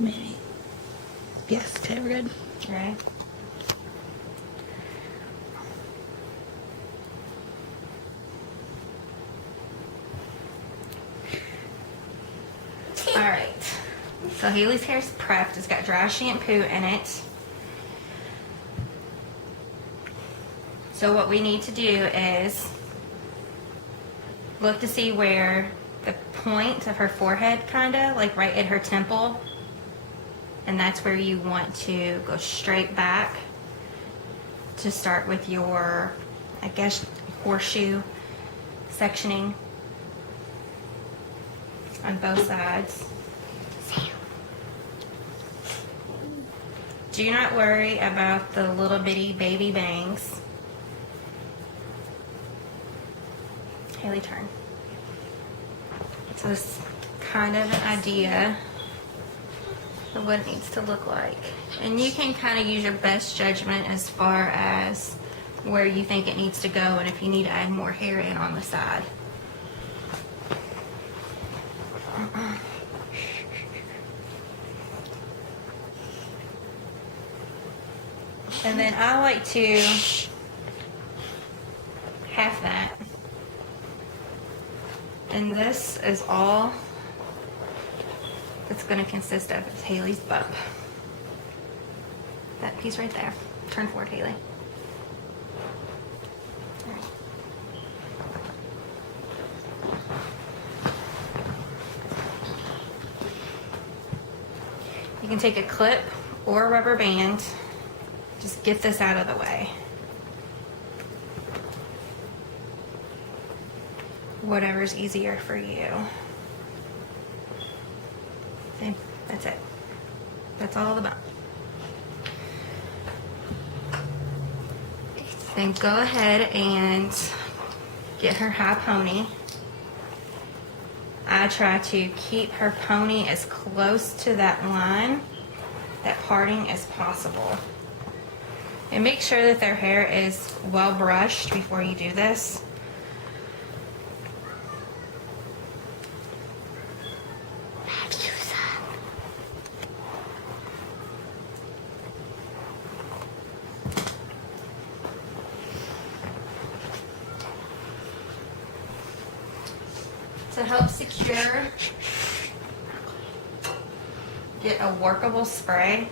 Maybe. Yes, okay, we're good. Right. Alright. So Haley's hair's prepped. It's got dry shampoo in it. So what we need to do is look to see where the point of her forehead, kind of, like right at her temple. And that's where you want to go straight back to start with your, I guess, horseshoe sectioning on both sides. Do not worry about the little bitty baby bangs. Haley, turn. So this is kind of an idea of what it needs to look like. And you can kind of use your best judgment as far as where you think it needs to go and if you need to add more hair in on the side. And then I like to half that. And this is all it's going to consist of is Haley's bump. That piece right there. Turn forward, Haley. All right. You can take a clip or a rubber band. Just get this out of the way. Whatever's easier for you. See, that's it. That's all the bump. Then go ahead and get her high pony. I try to keep her pony as close to that line, that parting, as possible. And make sure that their hair is well brushed before you do this. To help secure, get a workable spray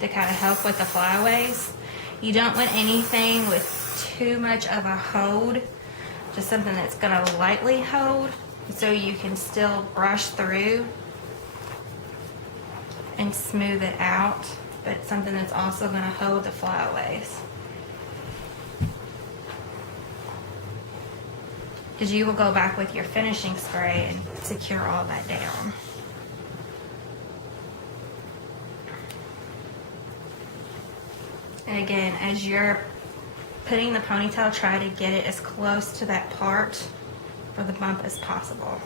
to kind of help with the flyaways. You don't want anything with too much of a hold, just something that's going to lightly hold so you can still brush through and smooth it out, but something that's also going to hold the flyaways. Because you will go back with your finishing spray and secure all that down. And again, as you're putting the ponytail, try to get it as close to that part for the bump as possible.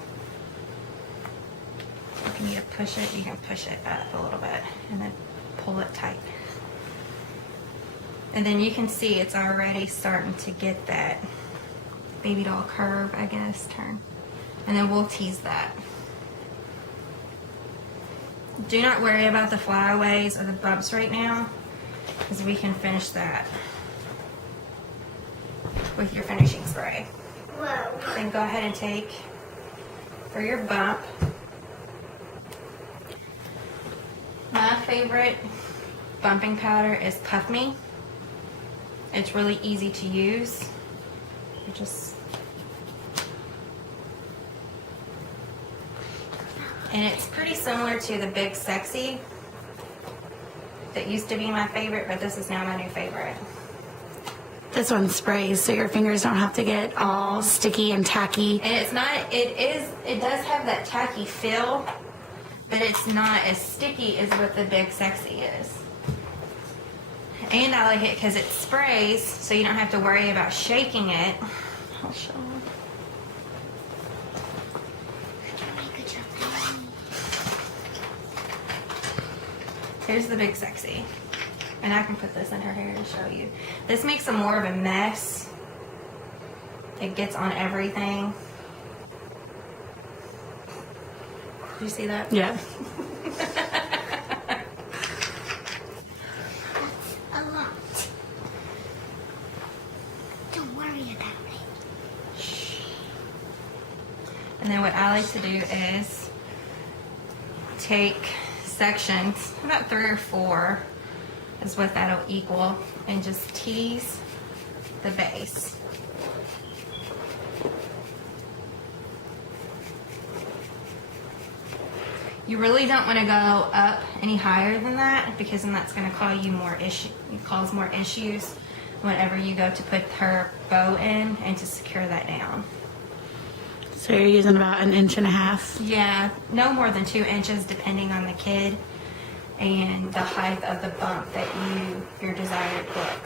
If you need to push it, you can push it up a little bit and then pull it tight. And then you can see it's already starting to get that baby doll curve, I guess, turn. And then we'll tease that. Do not worry about the flyaways or the bumps right now, because we can finish that with your finishing spray. Whoa. Then go ahead and take, for your bump, my favorite bumping powder is Puff Me. It's really easy to use. You just, and it's pretty similar to the Big Sexy that used to be my favorite, but this is now my new favorite. This one sprays so your fingers don't have to get all sticky and tacky. And it's not, it does have that tacky feel, but it's not as sticky as what the Big Sexy is. And I like it because it sprays, so you don't have to worry about shaking it. I'll show you. Here's the Big Sexy. And I can put this in her hair to show you. This makes a more of a mess. It gets on everything. Do you see that? Yeah. I like to do is take sections, about 3 or 4 is what that'll equal, and just tease the base. You really don't want to go up any higher than that, because then that's going to cause more issues whenever you go to put her bow in and to secure that down. So you're using about 1.5 inches? Yeah, no more than 2 inches depending on the kid and the height of the bump that your desired look.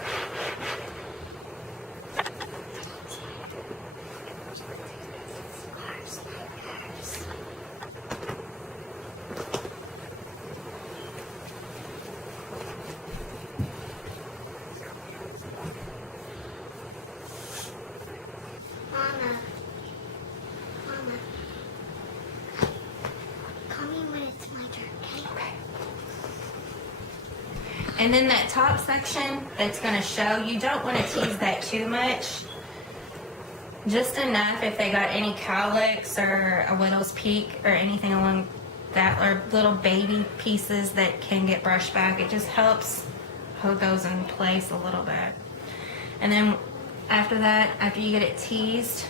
Mama. Call me when it's my turn, okay? And then that top section that's going to show, you don't want to tease that too much. Just enough if they got any cowlicks or a widow's peak or anything along that, or little baby pieces that can get brushed back. It just helps hold those in place a little bit. And then after that, after you get it teased,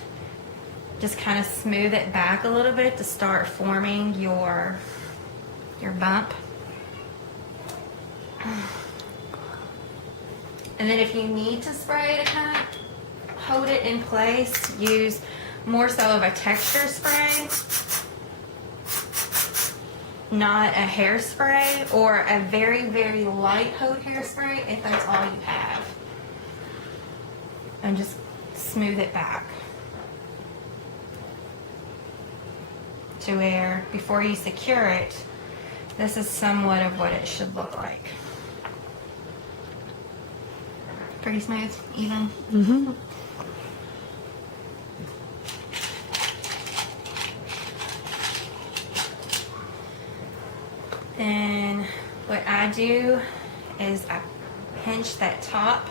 just kind of smooth it back a little bit to start forming your bump. And then if you need to spray to kind of hold it in place, use more so of a texture spray, not a hairspray, or a very, very light hold hairspray if that's all you have. And just smooth it back to where before you secure it, this is somewhat of what it should look like. Pretty smooth, even. Mm-hmm. Then what I do is I pinch that top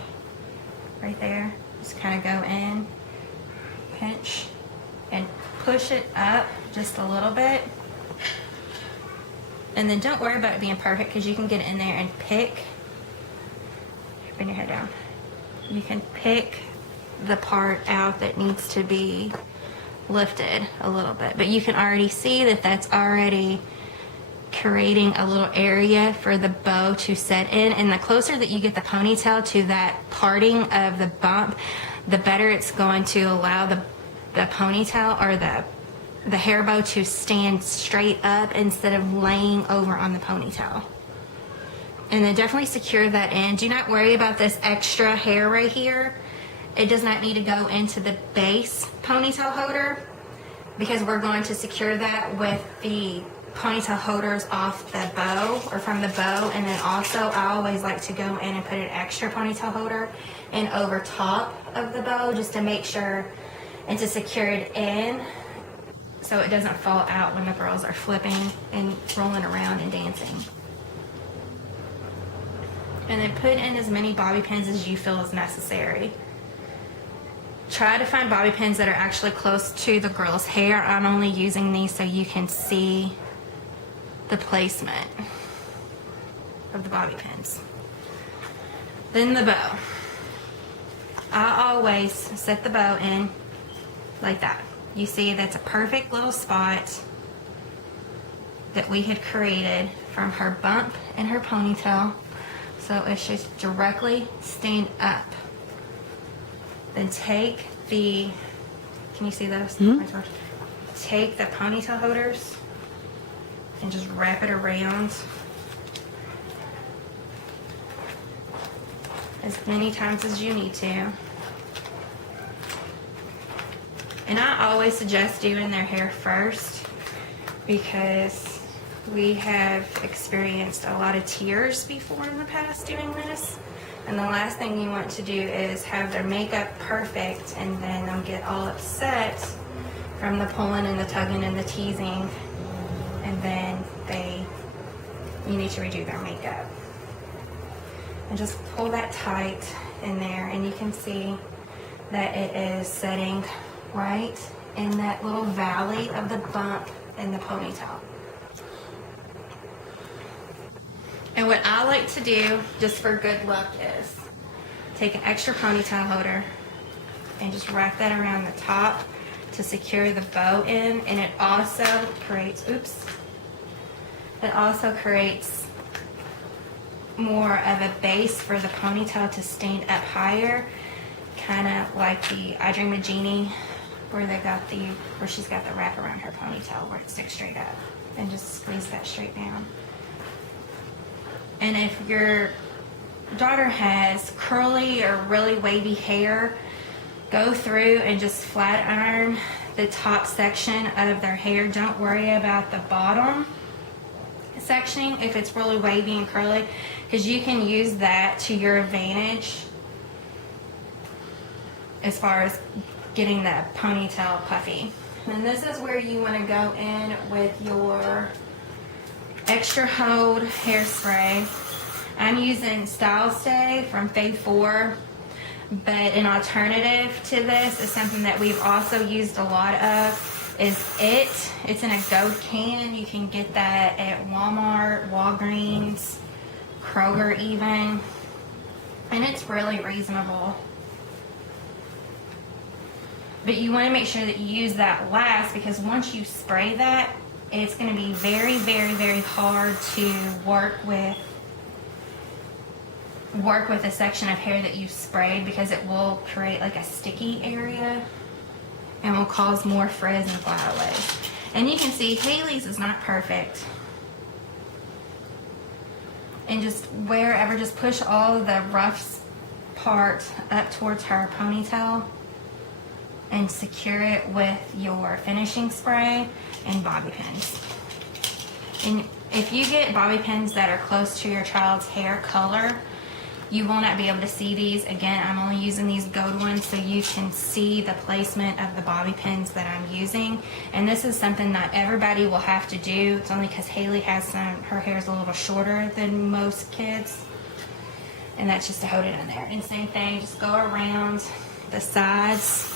right there. Just kind of go in, pinch, and push it up just a little bit. And then don't worry about it being perfect, because you can get in there and pick. Bring your head down. You can pick the part out that needs to be lifted a little bit. But you can already see that that's already creating a little area for the bow to set in. And the closer that you get the ponytail to that parting of the bump, the better it's going to allow the ponytail or the hair bow to stand straight up instead of laying over on the ponytail. And then definitely secure that in. Do not worry about this extra hair right here. It does not need to go into the base ponytail holder, because we're going to secure that with the ponytail holders off the bow or from the bow. And then also I always like to go in and put an extra ponytail holder in over top of the bow, just to make sure and to secure it in so it doesn't fall out when the girls are flipping and rolling around and dancing. And then put in as many bobby pins as you feel is necessary. Try to find bobby pins that are actually close to the girl's hair. I'm only using these so you can see the placement of the bobby pins. Then the bow. I always set the bow in like that. You see, that's a perfect little spot that we had created from her bump and her ponytail. So it should directly stand up. Then take the, can you see those? Mm-hmm. Take the ponytail holders and just wrap it around as many times as you need to. And I always suggest doing their hair first, because we have experienced a lot of tears before in the past doing this. And the last thing you want to do is have their makeup perfect and then them get all upset from the pulling and the tugging and the teasing, and then you need to redo their makeup. And just pull that tight in there, and you can see that it is setting right in that little valley of the bump in the ponytail. And what I like to do, just for good luck, is take an extra ponytail holder and just wrap that around the top to secure the bow in. And it also creates, it also creates more of a base for the ponytail to stand up higher, kind of like the I Dream of Jeannie, where she's got the wrap around her ponytail where it sticks straight up, and just squeeze that straight down. And if your daughter has curly or really wavy hair, go through and just flat iron the top section of their hair. Don't worry about the bottom section if it's really wavy and curly, because you can use that to your advantage as far as getting that ponytail puffy. And this is where you want to go in with your extra hold hairspray. I'm using Style Stay from Fave 4, but an alternative to this is something that we've also used a lot of, is It's in a gold can. You can get that at Walmart, Walgreens, Kroger even, and it's really reasonable. But you want to make sure that you use that last, because once you spray that, it's going to be very, very, very hard to work with a section of hair that you sprayed, because it will create like a sticky area and will cause more frizz and flyaways. And you can see Haley's is not perfect. And just wherever, just push all of the rough part up towards her ponytail and secure it with your finishing spray and bobby pins. And if you get bobby pins that are close to your child's hair color, you will not be able to see these. Again, I'm only using these gold ones so you can see the placement of the bobby pins that I'm using. And this is something not everybody will have to do. It's only because Haley has her hair is a little shorter than most kids. And that's just to hold it in there. And same thing, just go around the sides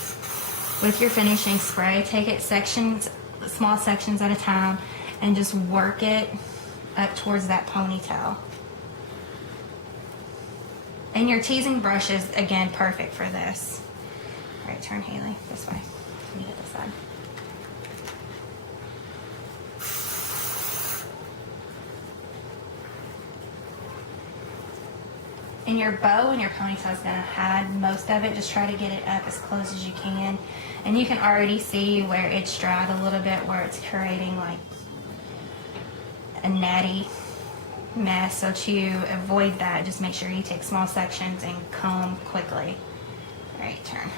with your finishing spray. Take it small sections at a time, and just work it up towards that ponytail. And your teasing brush is, again, perfect for this. All right, turn Haley this way. Let me hit this side. And your bow and your ponytail is going to hide most of it. Just try to get it up as close as you can. And you can already see where it's dried a little bit, where it's creating like a natty mess. So to avoid that, just make sure you take small sections and comb quickly. All right, turn.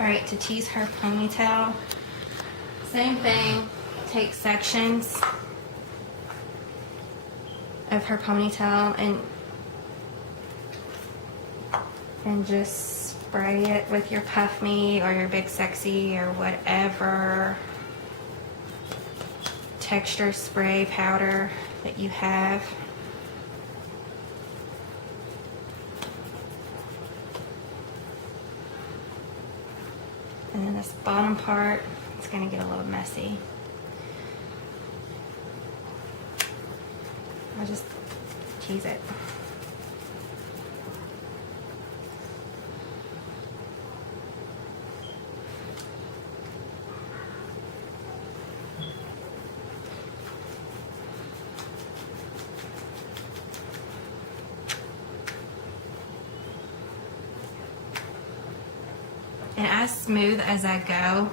All right, to tease her ponytail, same thing. Take sections of her ponytail and just spray it with your Puff Me or your Big Sexy or whatever texture spray powder that you have. And then this bottom part, it's going to get a little messy. I'll just tease it. And as smooth as I go.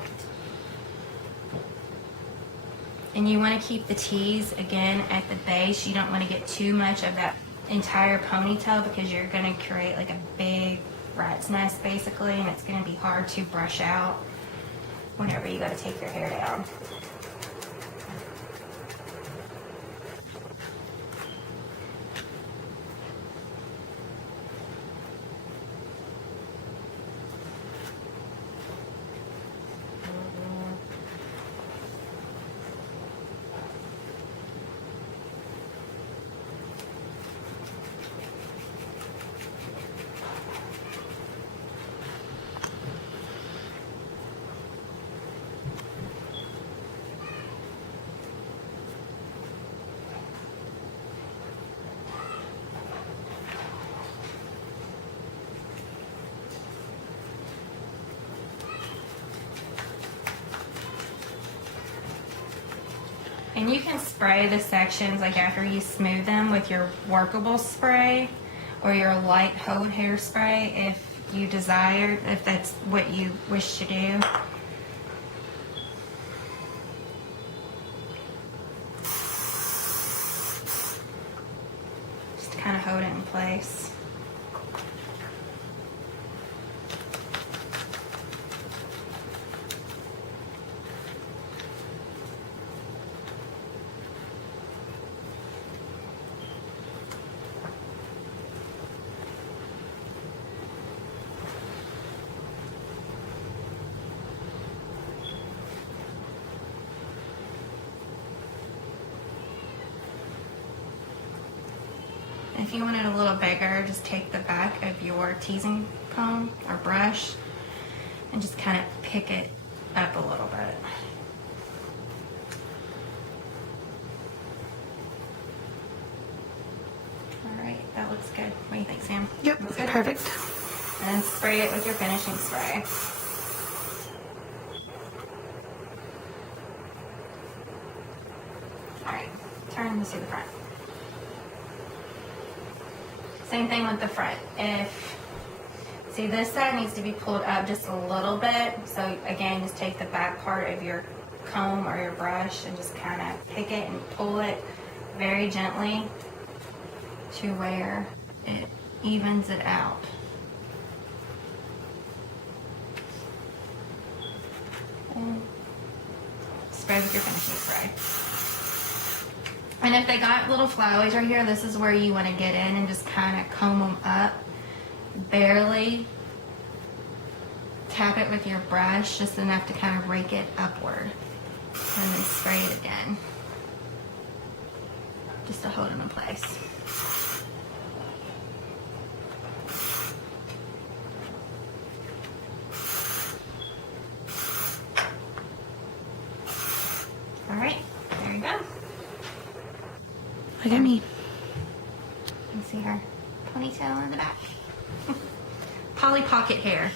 And you want to keep the tease, again, at the base. You don't want to get too much of that entire ponytail, because you're going to create like a big rat's nest, basically, and it's going to be hard to brush out whenever you go to take your hair down. And you can spray the sections like after you smooth them with your workable spray or your light hold hairspray if you desire, if that's what you wish to do. Just to kind of hold it in place. If you want it a little bigger, just take the back of your teasing comb or brush and just kind of pick it up a little bit. All right, that looks good. What do you think, Sam? Yep, Looks good? perfect. And then spray it with your finishing spray. All right, turn this to the front. Same thing with the front. See, this side needs to be pulled up just a little bit. So again, just take the back part of your comb or your brush and just kind of pick it and pull it very gently to where it evens it out. And spray with your finishing spray. And if they got little flyaways right here, this is where you want to get in and just kind of comb them up. Barely tap it with your brush, just enough to kind of rake it upward. And then spray it again. Just to hold them in place. All right, there you go. Look at me. You can see her ponytail in the back. Polly Pocket hair.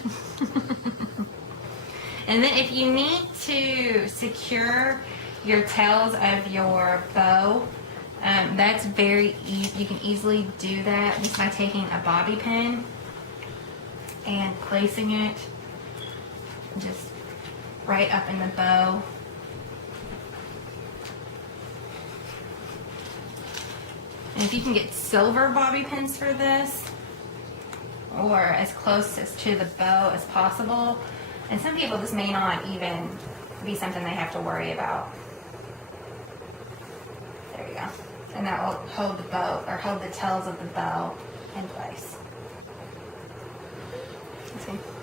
And then if you need to secure your tails of your bow, that's very easy. You can easily do that just by taking a bobby pin and placing it just right up in the bow. And if you can get silver bobby pins for this, or as close as to the bow as possible, and some people this may not even be something they have to worry about. There you go. And that will hold the bow, or hold the tails of the bow in place. Let's see.